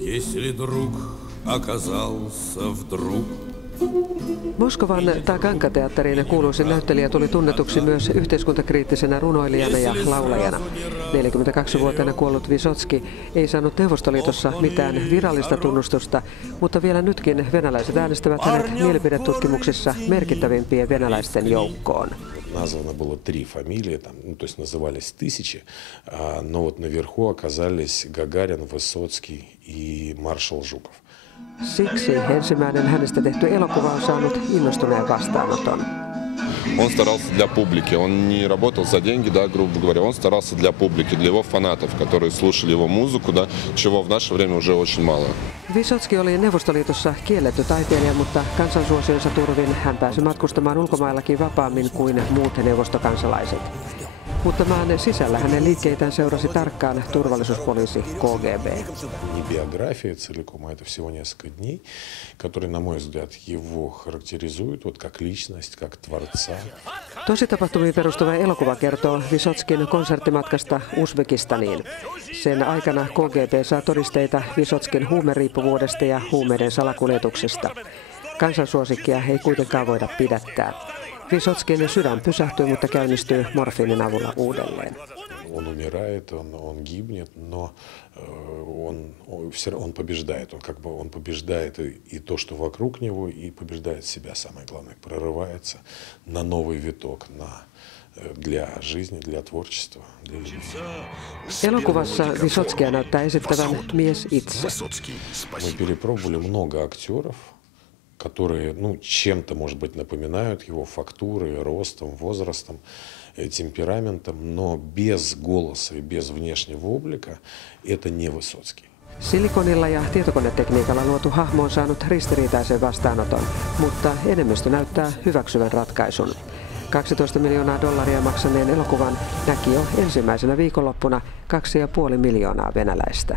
Если друг оказался вдруг. Moskovan Taganka-teatterin kuuluisin näyttelijä tuli tunnetuksi myös yhteiskuntakriittisenä runoilijana ja laulajana. 42-vuotiaana kuollut Vysotski ei saanut Neuvostoliitossa mitään virallista tunnustusta, mutta vielä nytkin venäläiset äänestävät hänet mielipidetutkimuksissa merkittävimpien venäläisten joukkoon. Названо было 3 фамилии, там, ну, то есть назывались тысячи, но вот наверху оказались Гагарин, Высоцкий и маршал Жуков. Siksi ensimmäinen hänestä tehty elokuva on saanut innostuneen vastaanoton. Он старался для публики, он не работал за деньги, да, грубо говоря, он старался для публики, для его фанатов, которые слушали его музыку, да, чего в наше время уже очень мало. Vysotski oli Neuvostoliitossa kielletty taiteilija, mutta kansansuosionsa turvin hän pääsi matkustamaan ulkomaillakin vapaammin kuin muut neuvostokansalaiset. Mutta maan sisällä hänen liikkeitään seurasi tarkkaan turvallisuuspoliisi KGB. Не биография целиком, а это всего несколько дней, которые, на мой взгляд, его характеризуют вот как личность, как творца. Tositapahtumiin perustuva elokuva kertoo Vysotskin konserttimatkasta Uzbekistaniin. Sen aikana KGB saa todisteita Vysotskin huumeriippuvuudesta ja huumeiden salakuljetuksesta. Kansansuosikkia ei kuitenkaan voida pidättää. Vysotskin sydän pysähtyy, mutta käynnistyy morfiinin avulla uudelleen. Он умирает, он гибнет, но он побеждает. Он побеждает и то, что вокруг него, и побеждает себя, самое главное. Прорывается на новый виток, для жизни, для творчества, для любви. Elokuvassa Vysotskia näyttää esittävän mies itse. Мы перепробовали много актеров, которые, ну, чем-то, может быть, напоминают его фактурой, ростом, возрастом, темпераментом, но без голоса и без внешнего облика это не Высоцкий. Silikonilla ja tietokonetekniikalla luotu hahmo on saanut ristiriitaisen vastaanoton, mutta enemmistö näyttää hyväksyvän ratkaisun. $12 miljoonaa maksaneen elokuvan näki jo ensimmäisenä viikonloppuna 2,5 miljoonaa venäläistä.